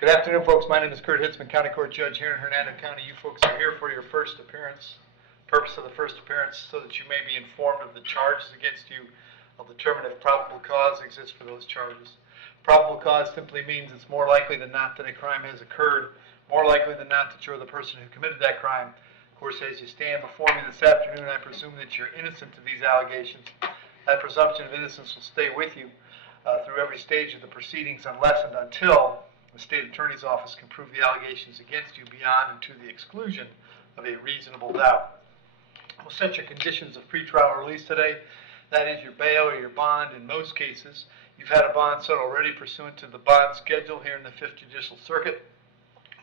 Good afternoon, folks. My name is Hitzemann, County Court Judge here in Hernando County. You folks are here for your first appearance. Purpose of the first appearance so that you may be informed of the charges against you. I'll determine if probable cause exists for those charges. Probable cause simply means it's more likely than not that a crime has occurred, more likely than not that you're the person who committed that crime. Of course, as you stand before me this afternoon, I presume that you're innocent of these allegations. That presumption of innocence will stay with you through every stage of the proceedings unless and until the state attorney's office can prove the allegations against you beyond and to the exclusion of a reasonable doubt. We'll set your conditions of pretrial release today. That is your bail or your bond. In most cases, you've had a bond set already pursuant to the bond schedule here in the 5th Judicial Circuit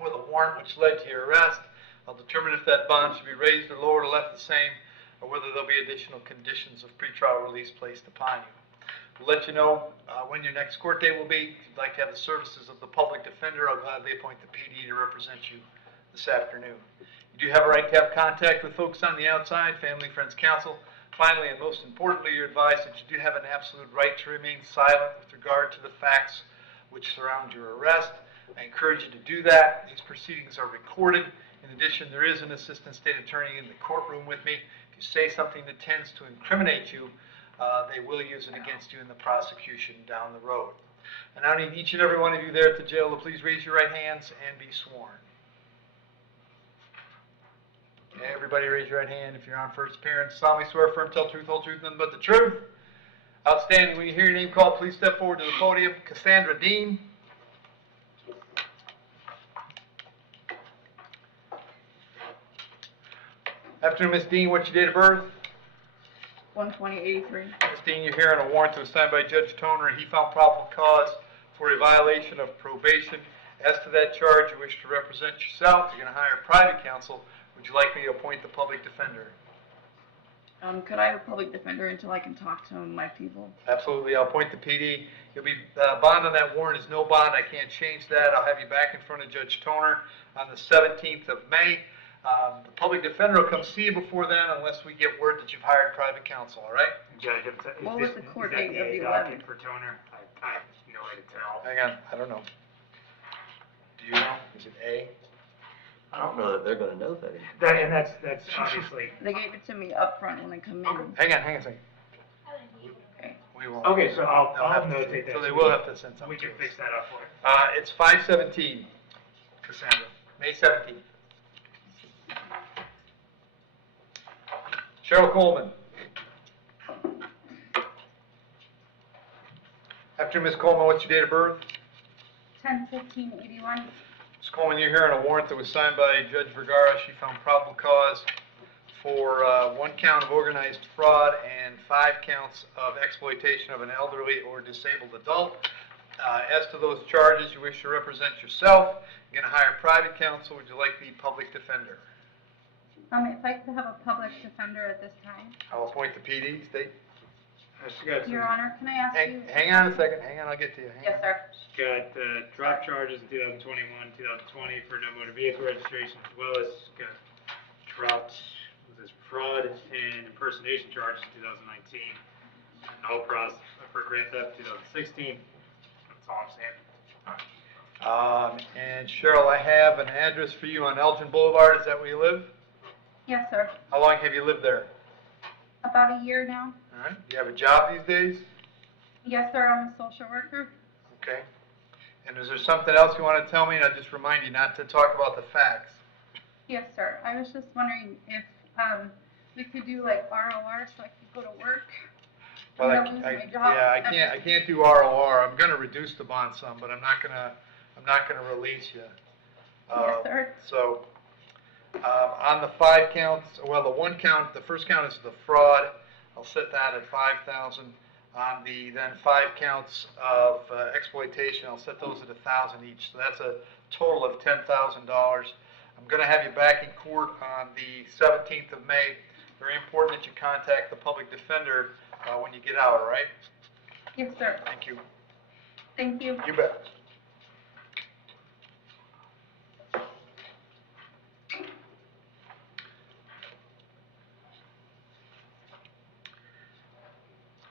with a warrant which led to your arrest. I'll determine if that bond should be raised or lowered or left the same, or whether there'll be additional conditions of pretrial release placed upon you. We'll let you know when your next court date will be. If you'd like to have the services of the public defender, I'll gladly appoint the PD to represent you this afternoon. You do have a right to have contact with folks on the outside, family, friends, counsel. Finally, and most importantly, you're advised that you do have an absolute right to remain silent with regard to the facts which surround your arrest. I encourage you to do that. These proceedings are recorded. In addition, there is an assistant state attorney in the courtroom with me. If you say something that tends to incriminate you, they will use it against you in the prosecution down the road. And I need each and every one of you there at the jail to please raise your right hands and be sworn. Okay, everybody raise your right hand if you're on first appearance. Solemnly swear, affirm, tell the truth, whole truth, nothing but the truth. Outstanding. When you hear your name called, please step forward to the podium. Cassandra Dean. Afternoon, Miss Dean, what's your date of birth? 1/20/83. Ms. Dean, you're here on a warrant that was signed by Judge Toner, and he found probable cause for a violation of probation. As to that charge, you wish to represent yourself. You're going to hire private counsel. Would you like me to appoint the public defender? Could I have a public defender until I can talk to my people? Absolutely. I'll appoint the PD. You'll be bond on that warrant is no bond. I can't change that. I'll have you back in front of Judge Toner on the 17th of May. The public defender will come see you before then unless we get word that you've hired private counsel, all right? Judge, What was the court date of the 11th 11th? for Toner? I have no way to tell. Hang on. I don't know. Do you know? Is it A? I don't know that they're gonna know that. And that's obviously. They gave it to me up front when I come in. Hang on a second. Okay. We won't. Okay, so I'll have to notate that. So they will have to send something. We can to us. fix that up for you. It's 5/17, Cassandra. May 17th. Cheryl Coleman. After Ms. Coleman, what's your date of birth? 10/15/81. Ms. Coleman, you're here on a warrant that was signed by Judge Vergara. She found probable cause for 1 count of organized fraud and 5 counts of exploitation of an elderly or disabled adult. As to those charges, you wish to represent yourself. You're going to hire private counsel. Would you like the public defender? If I could have a public defender at this time. I'll appoint the PD. State. Your Honor, can I ask you? Hang on a second. Hang on, I'll get to you. Yes, sir. Got drop charges in 2021, 2020 for no motor vehicle registration, as well as got dropped with this fraud and impersonation charges in 2019. No process for grand theft 2016. That's all I'm saying. And Cheryl, I have an address for you on Elgin Boulevard. Is that where you live? Yes, sir. How long have you lived there? About a year now. All right. Do you have a job these days? Yes, sir. I'm a social worker. Okay. And is there something else you want to tell me? And I'll just remind you not to talk about the facts. Yes, sir. I was just wondering if we could do like ROR so I could go to work. Well, lose my job. I can't do ROR. I'm going to reduce the bond sum, but I'm not going to release you. Yes, sir. So, on the 5 counts, well, the 1 count, the first count is the fraud. I'll set that at $5,000. On the then 5 counts of exploitation, I'll set those at $1,000 each. So that's a total of $10,000. I'm going to have you back in court on the 17th of May. Very important that you contact the public defender when you get out, all right? Yes, sir. Thank you. Thank you. You bet.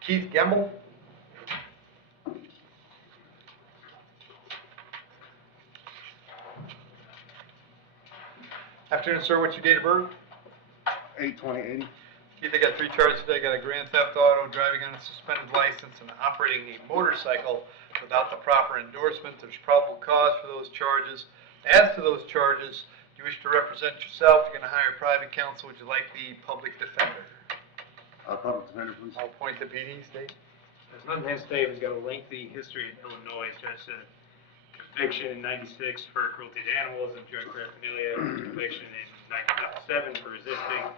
Keith Gemble. Afternoon, sir. What's your date of birth? 8/20/80. Keith, I got 3 charges today. Got a grand theft auto, driving on a suspended license, and operating a motorcycle without the proper endorsement. There's probable cause for those charges. As to those charges, you wish to represent yourself. You're going to hire private counsel. Would you like the public defender? Public defender, please. I'll appoint the PD, state. There's nothing against Dave, he's got a lengthy history in Illinois, just a conviction in '96 for cruelty to animals and drug paraphernalia, conviction in '97 for resisting,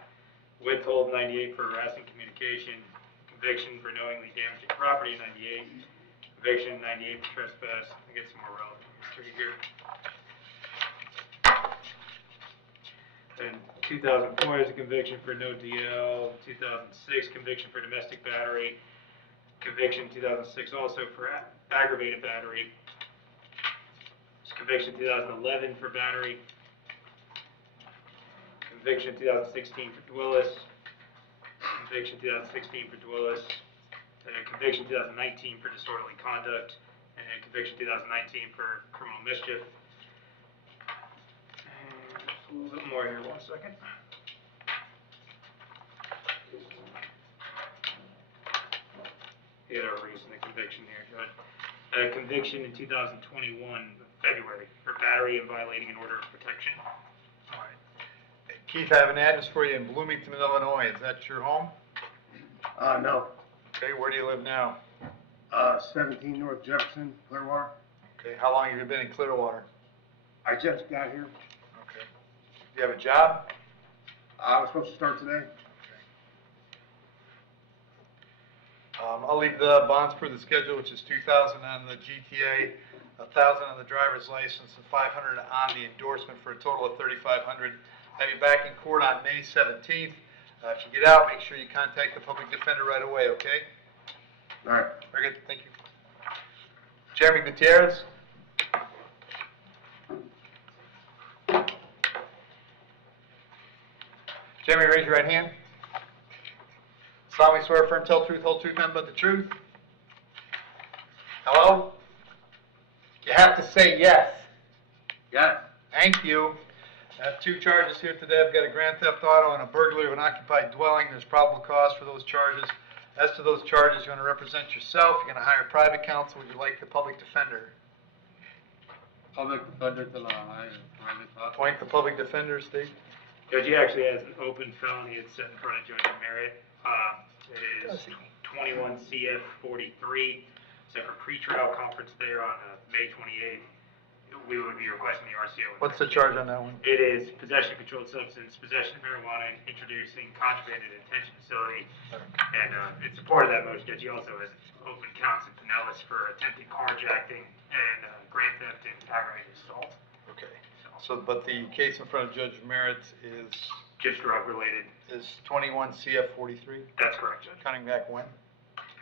withhold '98 for harassing communication, conviction for knowingly damaging property in '98, conviction in '98 for trespass. I get some more relevant history here. In 2004 is a conviction for no DL, 2006 conviction for domestic battery, conviction 2006 also for aggravated battery, conviction 2011 for battery, conviction 2016 for Dwellis, conviction 2016 for Dwellis, conviction 2019 for disorderly conduct, and conviction 2019 for criminal mischief. A little bit more here, 1 second. Get a recent conviction here, Judge. Conviction in 2021, February, for battery and violating an order of protection. All right. Keith, I have an address for you in Bloomington, Illinois. Is that your home? No. Okay, where do you live now? 17 North Jefferson, Clearwater. Okay, how long have you been in Clearwater? I just got here. Okay. Do you have a job? I was supposed to start today. I'll leave the bonds per the schedule, which is $2,000 on the GTA, $1,000 on the driver's license, and $500 on the endorsement for a total of $3,500. Have you back in court on May 17th. If you get out, make sure you contact the public defender right away, okay? All right. Very good, thank you. Jeremy Gutierrez. Jeremy, raise your right hand. Solemnly swear affirm, tell the truth, whole truth, nothing but the truth. Hello? You have to say yes. Yes. Thank you. I have 2 charges here today. I've got a grand theft auto and a burglary of an occupied dwelling. There's probable cause for those charges. As to those charges, you're going to represent yourself. You're going to hire private counsel. Would you like the public defender? Public defender till I private. Appoint the public defender, state. Judge, he actually has an open felony that's set in front of Judge Merritt. It is 21 CF 43. Set for pretrial conference there on May 28th. We would be requesting the RCO. What's the charge on that one? It is possession of controlled substance, possession of marijuana, introducing contraband in a detention facility. And in support of that motion, Judge, he also has open counts in Pinellas for attempted carjacking and grand theft and aggravated assault. Okay. So, but the case in front of Judge Merritt is Just drug related. 21 CF 43. That's correct, Judge. Coming back when?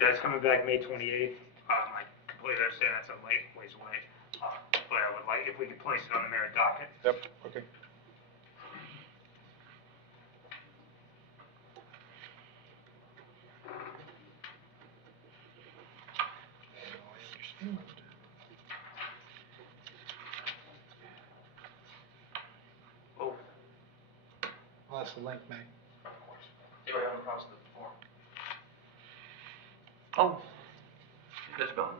That's coming back May 28th. I completely understand that's a late ways away. But I would like, if we could place it on the Merritt docket. Yep, okay. Oh, Well, that's the link, Meg. They were having problems with it before. Oh, that's gone.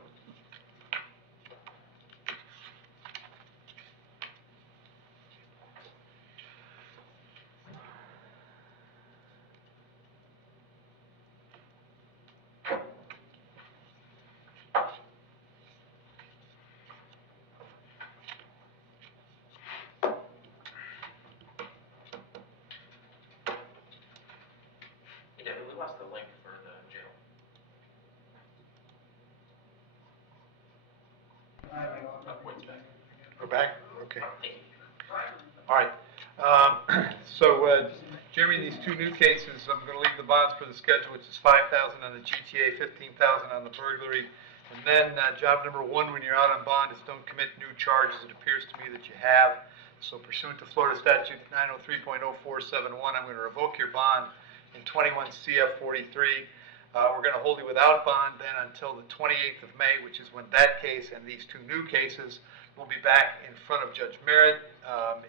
Yeah, we lost the link for the jail. Wait back. We're back? Okay. Thank you. All right. Jeremy, these 2 new cases, I'm going to leave the bonds for the schedule, which is $5,000 on the GTA, $15,000 on the burglary. And then job number 1, when you're out on bond, is don't commit new charges. It appears to me that you have. So pursuant to Florida Statute 903.0471, I'm going to revoke your bond in 21 CF 43. We're going to hold you without bond then until the 28th of May, which is when that case and these 2 new cases will be back in front of Judge Merritt.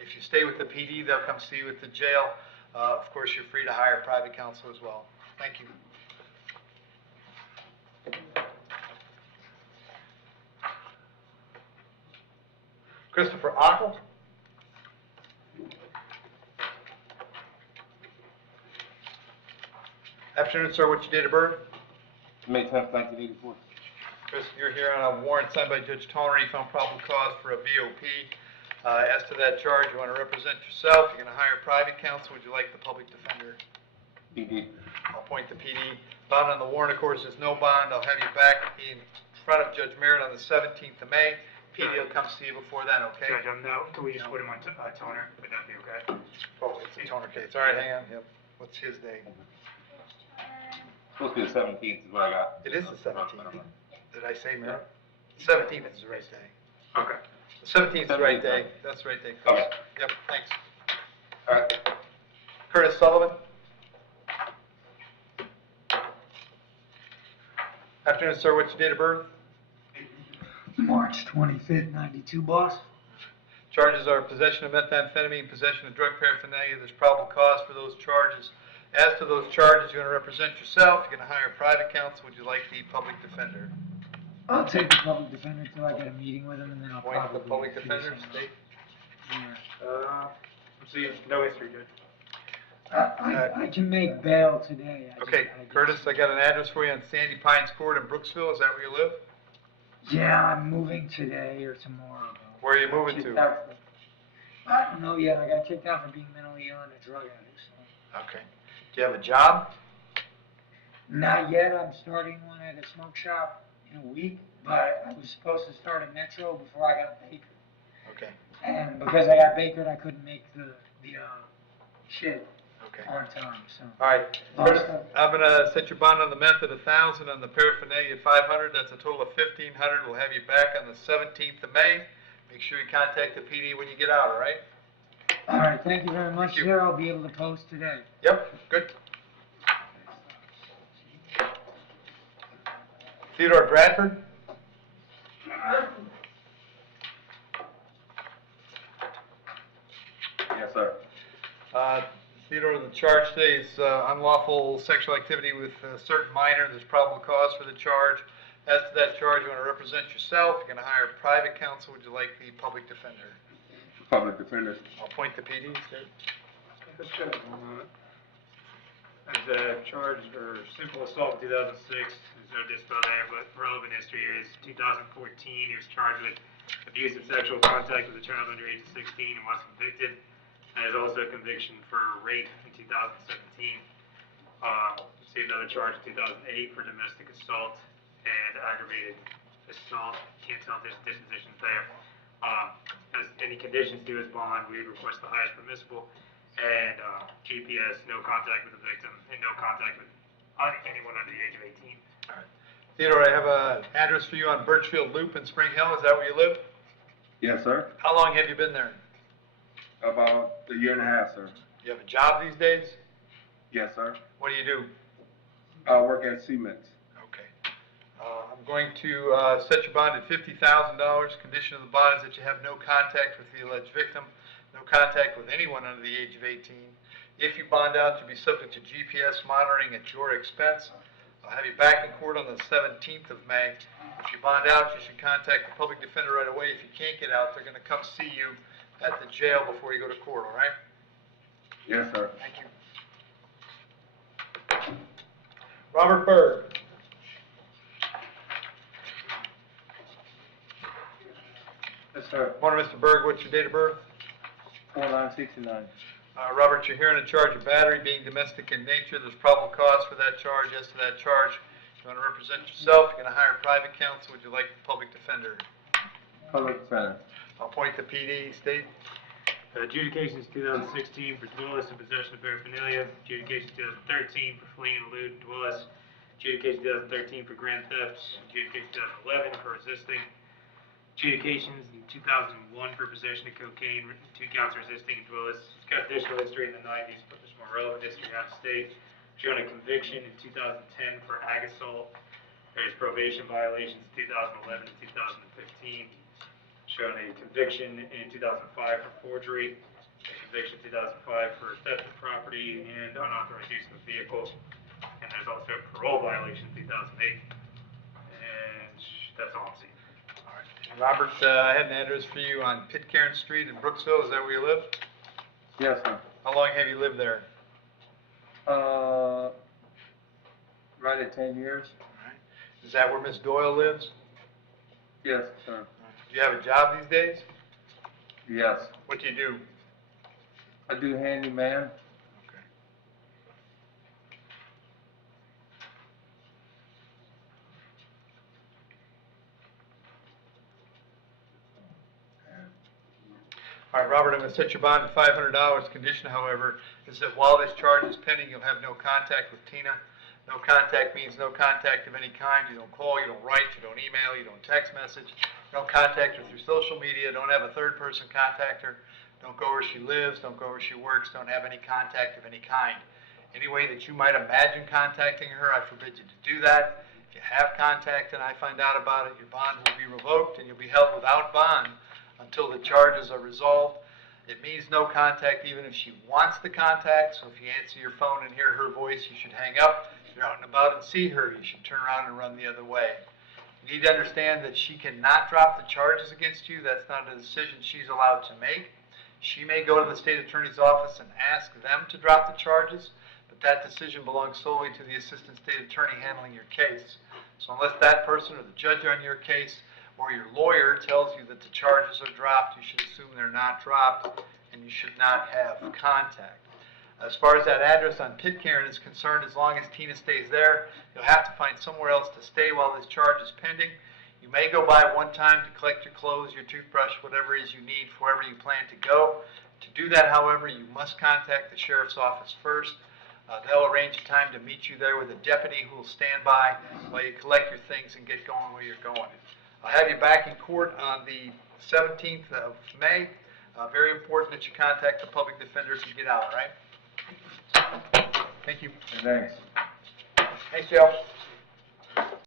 If you stay with the PD, they'll come see you at the jail. Of course, you're free to hire private counsel as well. Thank you. Christopher Ockel. Afternoon, sir. What's your date of birth? May 10th, 1984. Chris, you're here on a warrant signed by Judge Toner. You found probable cause for a VOP. As to that charge, you want to represent yourself. You're going to hire private counsel. Would you like the public defender? PD. I'll appoint the PD. Bond on the warrant, of course, is no bond. I'll have you back in front of Judge Merritt on the 17th of May. PD will come see you before then, okay? Judge, now, can we just put him on toner? Would that be okay? Oh, it's a Toner case. All right, hang on. Yep. What's his day? Supposed to be the 17th is what I got. It is the 17th. Did I say Merritt? 17th is the right day. Okay. The 17th is the right day. That's the right day. Okay. Yep, thanks. All right. Curtis Sullivan. Afternoon, sir. What's your date of birth? March 25th, 92, boss. Charges are possession of methamphetamine, possession of drug paraphernalia. There's probable cause for those charges. As to those charges, you're going to represent yourself. You're going to hire private counsel. Would you like the public defender? I'll take the public defender till I get a meeting with him, and then I'll Appoint probably... the public do defender, something. state. Yeah. So you have no history, Judge. I can make bail today. Okay, Curtis, I got an address for you on Sandy Pines Court in Brooksville. Is that where you live? Yeah, I'm moving today or tomorrow. though. Where are you moving Kicked to? out for- I don't know yet. I got kicked out for being mentally ill and a drug addict. So. Okay. Do you have a job? Not yet. I'm starting one at a smoke shop in a week, but I was supposed to start at Metro before I got Baker. Okay, And because I got Baker, I couldn't make the shit okay. on time. So. All right, Curtis, I'm going to set your bond on the meth at 1,000, on the paraphernalia at 500. That's a total of 1,500. We'll have you back on the 17th of May. Make sure you contact the PD when you get out, all right? All right, thank you very much, Thank you. sir. I'll be able to post today. Yep, good. Theodore Bradford? Yes, sir. Theodore, the charge today is unlawful sexual activity with a certain minor. There's probable cause for the charge. As to that charge, you want to represent yourself. You're going to hire private counsel. Would you like the public defender? Public defender. I'll appoint the PD, sir. Let's go. As a charge for simple assault in 2006, there's no dispo there, but relevant history is 2014, he was charged with abuse of sexual contact with a child under age of 16 and was convicted. And there's also a conviction for rape in 2017. Received another charge in 2008 for domestic assault and aggravated assault. Can't tell if there's dispositions there. As any conditions to his bond, we would request the highest permissible. And GPS, no contact with the victim, and no contact with anyone under the age of 18. All right. Theodore, I have an address for you on Birchfield Loop in Spring Hill. Is that where you live? Yes, sir. How long have you been there? About a year and a half, sir. Do you have a job these days? Yes, sir. What do you do? I work at Cement. Okay. I'm going to set your bond at $50,000. Condition of the bond is that you have no contact with the alleged victim, no contact with anyone under the age of 18. If you bond out, you'll be subject to GPS monitoring at your expense. I'll have you back in court on the 17th of May. If you bond out, you should contact the public defender right away. If you can't get out, they're going to come see you at the jail before you go to court, all right? Yes, sir. Thank you. Robert Berg. Yes, sir. Morning, Mr. Berg. What's your date of birth? 4969. Robert, you're here in charge of battery being domestic in nature. There's probable cause for that charge. As to that charge, you want to represent yourself. You're going to hire private counsel. Would you like the public defender? Public defender. I'll appoint the PD. State. Adjudications 2016 for Dwellis and possession of paraphernalia. Adjudications 2013 for fleeing and eluding Dwellis. Adjudication 2013 for grand theft. Adjudication 2011 for resisting. Adjudications in 2001 for possession of cocaine, 2 counts resisting Dwellis. It's got additional history in the 90s, but there's more relevant history out of state. Shown a conviction in 2010 for ag assault. There's probation violations 2011 to 2015. showing a conviction in 2005 for forgery, a conviction 2005 for theft of property and unauthorized use of the vehicle, and there's also a parole violation 2008, and that's all I'm seeing. Robert, I had an address for you on Pitcairn Street in Brooksville. Is that where you live? Yes, sir. How long have you lived there? Right at 10 years? Is that where Miss Doyle lives? Yes, sir. Do you have a job these days? Yes. What do you do? I do handyman. Okay. All right, Robert, I'm going to set your bond at $500. Condition, however, is that while this charge is pending, you'll have no contact with Tina. No contact means no contact of any kind. You don't call, you don't write, you don't email, you don't text message. Don't contact her through social media. Don't have a third person contact her. Don't go where she lives. Don't go where she works. Don't have any contact of any kind. Any way that you might imagine contacting her, I forbid you to do that. If you have contact and I find out about it, your bond will be revoked and you'll be held without bond until the charges are resolved. It means no contact even if she wants the contact, so if you answer your phone and hear her voice, you should hang up. If you're out and about and see her, you should turn around and run the other way. You need to understand that she cannot drop the charges against you. That's not a decision she's allowed to make. She may go to the state attorney's office and ask them to drop the charges, but that decision belongs solely to the assistant state attorney handling your case. So unless that person or the judge on your case or your lawyer tells you that the charges are dropped, you should assume they're not dropped and you should not have contact. As far as that address on Pitcairn is concerned, as long as Tina stays there, you'll have to find somewhere else to stay while this charge is pending. You may go by one time to collect your clothes, your toothbrush, whatever it is you need for wherever you plan to go. To do that, however, you must contact the sheriff's office first. They'll arrange a time to meet you there with a deputy who will stand by while you collect your things and get going where you're going. I'll have you back in court on the 17th of May. Very important that you contact the public defenders and get out, all right? Thank you. Thanks. Thanks, Joe.